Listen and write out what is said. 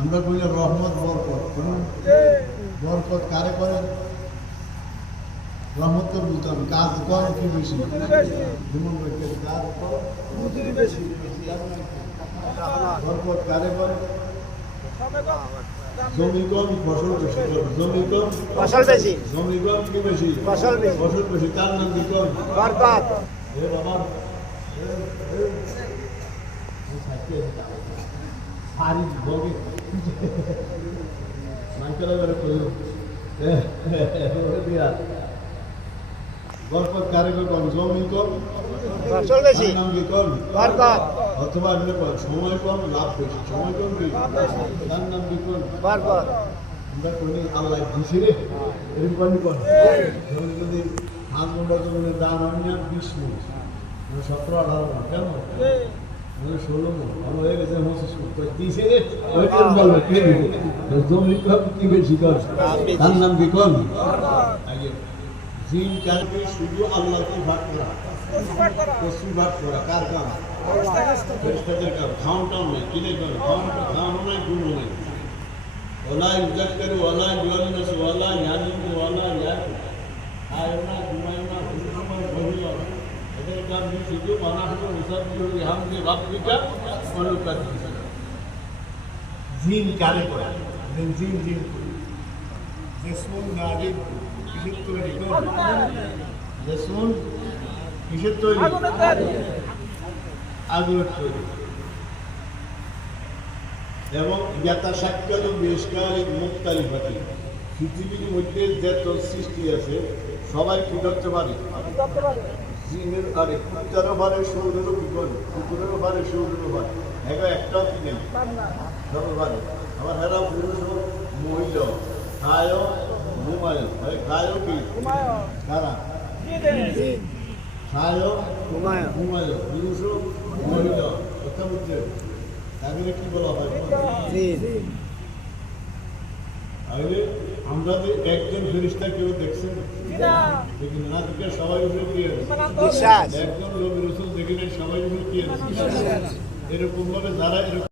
আমরা কইলে রহমত বরকত বরকত কারে করে রহমত তো বুঝতাম কাজ কম কি বেশি যেমন কাজ বরকত কারে করে জমি কম ফসল বেশি জমি কম ফসল বেশি জমি কম কি বেশি ফসল বেশি ফসল বেশি তার নাম কি কম বরকত এ বাবা সারি বগে মাইকেল করে কইও বরকত কারিগর কম জমি কম ফসল বেশি নাম কি কম বরকত অথবা আপনি সময় কম লাভ বেশি সময় কম কি তার নাম কি কম বরকত আমরা কই আল্লাহ দিছি রে এরকম কোন কোন যদি 5 ঘন্টা জমির দাম আমি 20 মিনিট 17-18 কেন মানে 16 মিনিট ভালো হয়ে গেছে মসজিদ কই দিছে রে ওই কেন বলবো কে দিব জমি কম কি বেশি কর তার নাম কি কম আগে জিন কালকে শুধু আল্লাহকে ভাগ করা কসু ভাগ করা কার কাম ফেরেশতাদের কাম খাওয়াটাও নেই কিনে করে খাওয়ানো নাই গুণ নেই ওলা ইউজাক্কারু ওলা ইউনাস ওলা ইয়াজিন ওলা ইয়াকু আয়না ঘুমায়না ঘুমায় ভবিল এদের কাম শুধু মানাহু মুসাব্বিহু বিহামদি রাব্বিকা ওয়া ইউকাদ্দিস জিন কারে করে জিন জেসমুন নাজিব কিসের তৈরি জেসমুন কিসের তৈরি আগুনের তৈরি এবং জ্ঞাতা সাক্ষাৎ বেশকারী মুক্তালিফাতি পৃথিবীর মধ্যে যত সৃষ্টি আছে সবাই কি করতে পারে জিনের আরে কুত্তারও পারে সৌরেরও কি করে কুকুরেরও পারে সৌরেরও পারে একটাও কি নেই সবাই পারে আবার হেরা পুরুষ মহিলা খায় ঘুমায় খায় কি কারা খায় ঘুমায় পুরুষ মহিলা কথা বুঝছে তাদের কি বলা হয় আগে আমরা যে একজন ফেরেশতা কেউ দেখছেন দেখি না দেখে সবাই উপরে কি একজন নবী রাসূল দেখি না সবাই উপরে কি এরকম ভাবে যারা